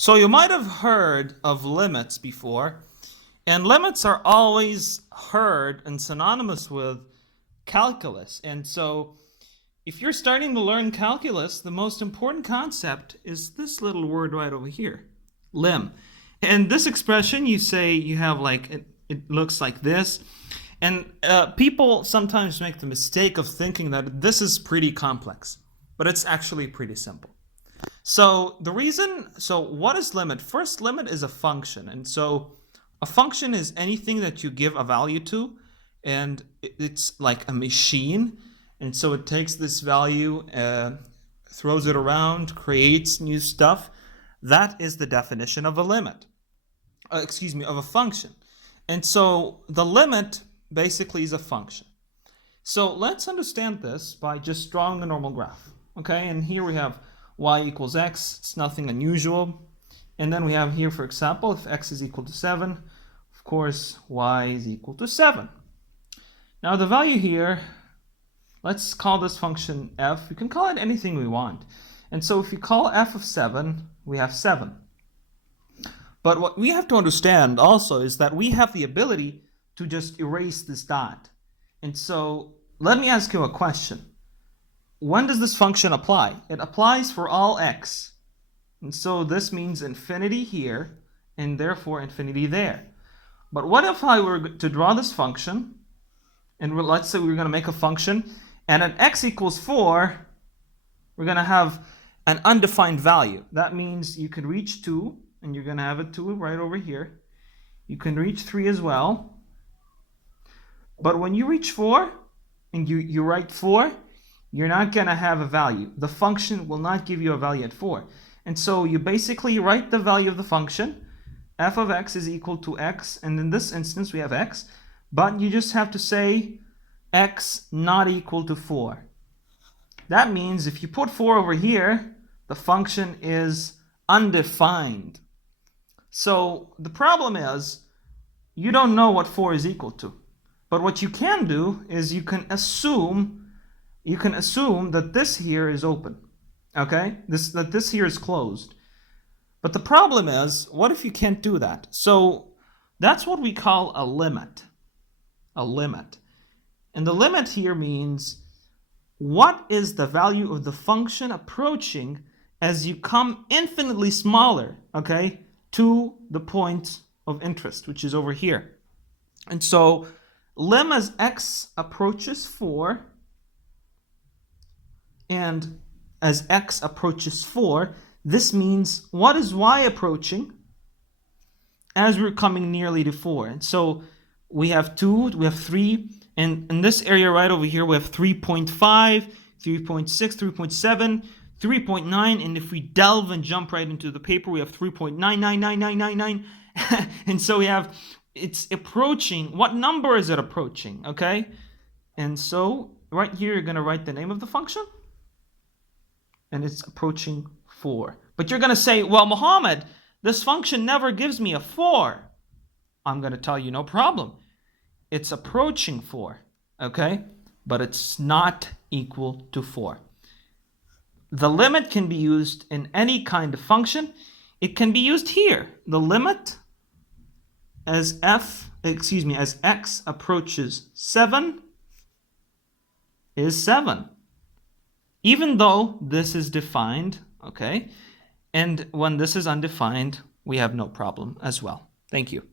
So you might have heard of limits before, and limits are always heard and synonymous with calculus. And so if you're starting to learn calculus, the most important concept is this little word right over here, lim. And this expression, you say you have it looks like this. And people sometimes make the mistake of thinking that this is pretty complex, but it's actually pretty simple. So what is limit? First, limit is a function. And so a function is anything that you give a value to, and it's like a machine. And so it takes this value, throws it around, creates new stuff. That is the definition of a limit. Of a function. And so the limit basically is a function. So let's understand this by just drawing a normal graph. Okay, and here we have y equals x. It's nothing unusual. And then we have here, for example, if x is equal to 7, of course, y is equal to 7. Now the value here, let's call this function f. We can call it anything we want. And so if you call f of 7, we have 7. But what we have to understand also is that we have the ability to just erase this dot. And so let me ask you a question. When does this function apply? It applies for all x. And so this means infinity here, and therefore infinity there. But what if I were to draw this function, and let's say we're going to make a function, and at x equals 4, we're going to have an undefined value. That means you could reach 2, and you're going to have a 2 right over here. You can reach 3 as well. But when you reach 4, and you write 4, you're not going to have a value. The function will not give you a value at 4. And so you basically write the value of the function. F of x is equal to x. And in this instance, we have x. But you just have to say x not equal to 4. That means if you put 4 over here, the function is undefined. So the problem is you don't know what 4 is equal to. But what you can do is you can assume that this here is open. Okay? That this here is closed. But the problem is, what if you can't do that? So that's what we call a limit. A limit. And the limit here means what is the value of the function approaching as you come infinitely smaller, okay, to the point of interest, which is over here. And so lim as x approaches 4, and as x approaches 4, this means what is y approaching as we're coming nearly to 4. And so we have 2, we have 3, and in this area right over here we have 3.5, 3.6, 3.7, 3.9, and if we delve and jump right into the paper, we have 3.9999999. And so we have, it's approaching, what number is it approaching, okay? And so right here you're going to write the name of the function, and it's approaching 4. But you're going to say, well, Muhammad, this function never gives me a 4. I'm going to tell you, no problem. It's approaching 4, okay? But it's not equal to 4. The limit can be used in any kind of function. It can be used here. The limit as x approaches 7 is 7. Even though this is defined, okay? And when this is undefined, we have no problem as well. Thank you.